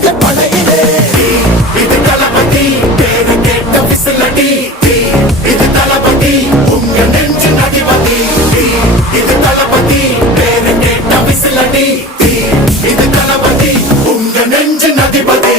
இது படையிலே இது தளபதி பேரு கேட்ட விசிலடி இது தளபதி உங்க நெஞ்சு அதிபதி இது தளபதி பேரு கேட்ட விசிலடி இது தளபதி உங்க நெஞ்சு அதிபதி